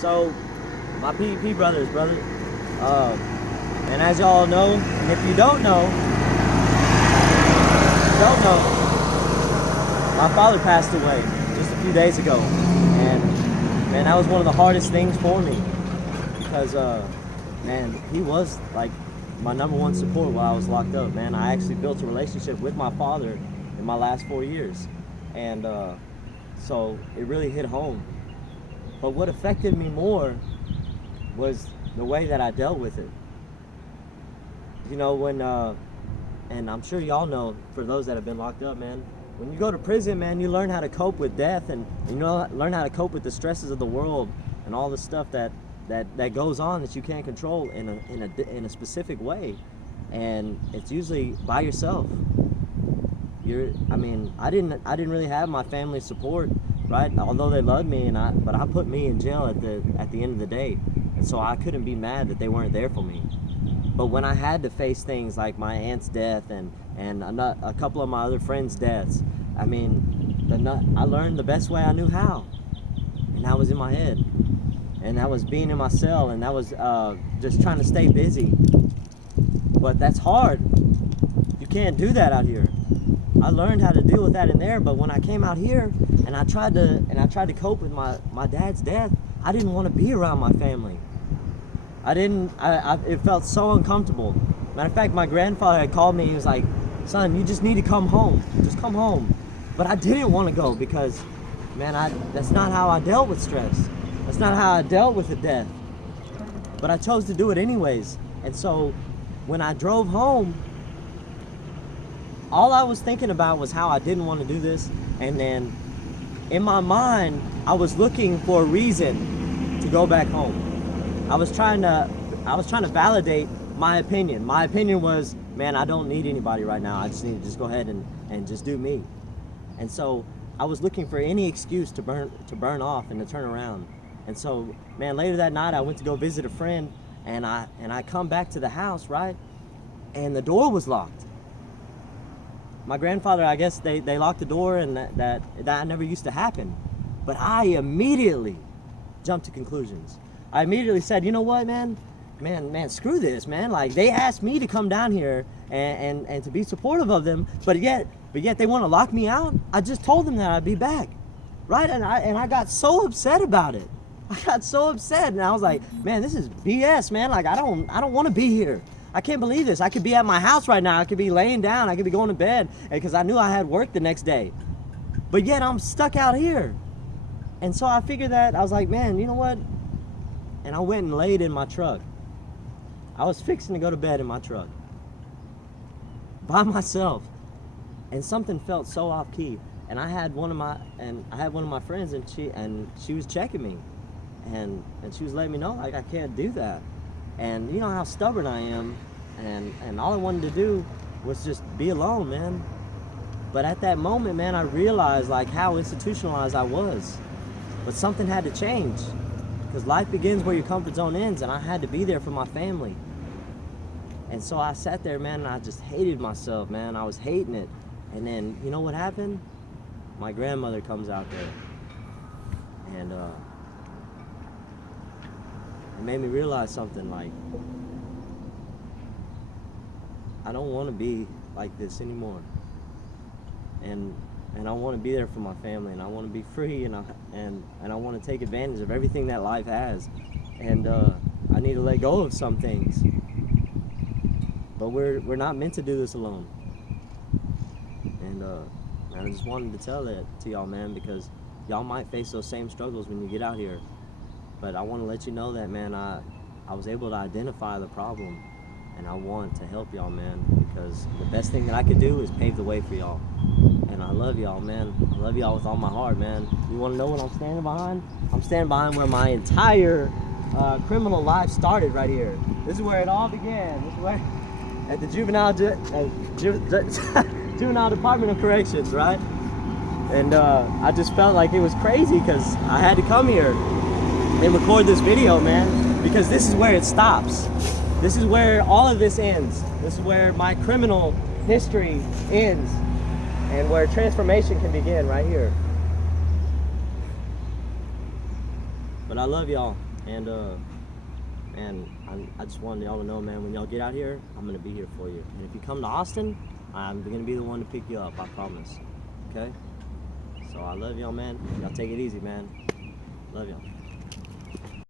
So, my PvP brothers, and as y'all know, and if you don't know, my father passed away just a few days ago, and man, that was one of the hardest things for me, because man, he was like my number one support while I was locked up, man. I actually built a relationship with my father in my last 4 years, and so it really hit home. But what affected me more was the way that I dealt with it. You know, when, and I'm sure y'all know, for those that have been locked up, man, when you go to prison, man, you learn how to cope with death, and you know, learn how to cope with the stresses of the world and all the stuff that goes on that you can't control in a specific way, and it's usually by yourself. I mean, I didn't really have my family's support, right? Although they loved me, but I put me in jail at the end of the day, and so I couldn't be mad that they weren't there for me. But when I had to face things like my aunt's death and a couple of my other friends' deaths, I mean, I learned the best way I knew how, and that was in my head, and that was being in my cell, and that was just trying to stay busy. But that's hard. You can't do that out here. I learned how to deal with that in there, but when I came out here and I tried to cope with my dad's death, I didn't want to be around my family. It felt so uncomfortable. Matter of fact, my grandfather had called me. He was like, "Son, you just need to come home. Just come home." But I didn't want to go because, man, that's not how I dealt with stress. That's not how I dealt with the death. But I chose to do it anyways. And so when I drove home, all I was thinking about was how I didn't want to do this. And then in my mind, I was looking for a reason to go back home. I was trying to validate my opinion. My opinion was, man, I don't need anybody right now. I just need to just go ahead and just do me. And so I was looking for any excuse to burn off and to turn around. And so, man, later that night I went to go visit a friend, and I come back to the house, right? And the door was locked. My grandfather, I guess they locked the door, and that never used to happen. But I immediately jumped to conclusions. I immediately said, you know what, man, screw this, man. Like, they asked me to come down here and to be supportive of them, but yet they want to lock me out. I just told them that I'd be back, right? And I got so upset about it. I got so upset, and I was like, man, this is BS, man. Like, I don't want to be here. I can't believe this. I could be at my house right now. I could be laying down. I could be going to bed because I knew I had work the next day. But yet I'm stuck out here. And so I figured that, I was like, man, you know what? And I went and laid in my truck. I was fixing to go to bed in my truck by myself. And something felt so off key. And I had one of my friends, and she was checking me. And she was letting me know, like, I can't do that. And you know how stubborn I am, and all I wanted to do was just be alone, man. But at that moment, man, I realized like how institutionalized I was. But something had to change, because life begins where your comfort zone ends, and I had to be there for my family. And so I sat there, man, and I just hated myself, man. I was hating it. And then, you know what happened? My grandmother comes out there, and it made me realize something, like, I don't want to be like this anymore, and I want to be there for my family, and I want to be free, and I want to take advantage of everything that life has, and I need to let go of some things. But we're not meant to do this alone, and I just wanted to tell that to y'all, man, because y'all might face those same struggles when you get out here. But I want to let you know that, man, I was able to identify the problem, and I want to help y'all, man, because the best thing that I could do is pave the way for y'all. And I love y'all, man. I love y'all with all my heart, man. You want to know what I'm standing behind? I'm standing behind where my entire criminal life started, right here. This is where it all began. This is where, at the Juvenile Department of Corrections, right? And I just felt like it was crazy because I had to come here and record this video, man, because this is where it stops. This is where all of this ends. This is where my criminal history ends, and where transformation can begin, right here. But I love y'all. And I just wanted y'all to know, man, when y'all get out here, I'm gonna be here for you. And if you come to Austin, I'm gonna be the one to pick you up, I promise. Okay? So I love y'all, man. Y'all take it easy, man. Love y'all.